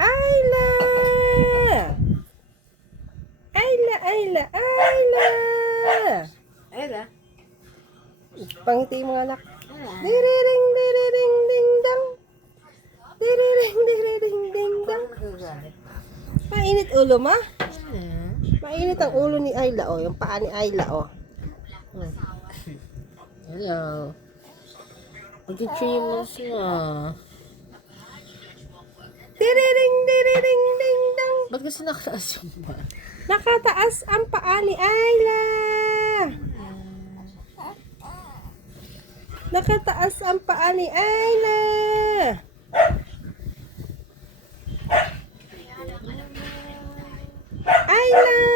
Ayla! Ayla, Ayla, Ayla! Ayla. Pangiti mo nga anak. Ayla. Diriring, diriring, ding dong. Diriring, diriring, ding dong. Parang nagagalit. Mainit ulo ma? Ayla. Mainit ang ulo ni Ayla oh. Yung paa ni Ayla oh. Hello. Mag-3 months na. Diriring, diriring, ding dong. Ba't kasi nakataas yung ba? Nakataas ang paa ni Ayla. Nakataas ang paa ni Ayla. Ayla!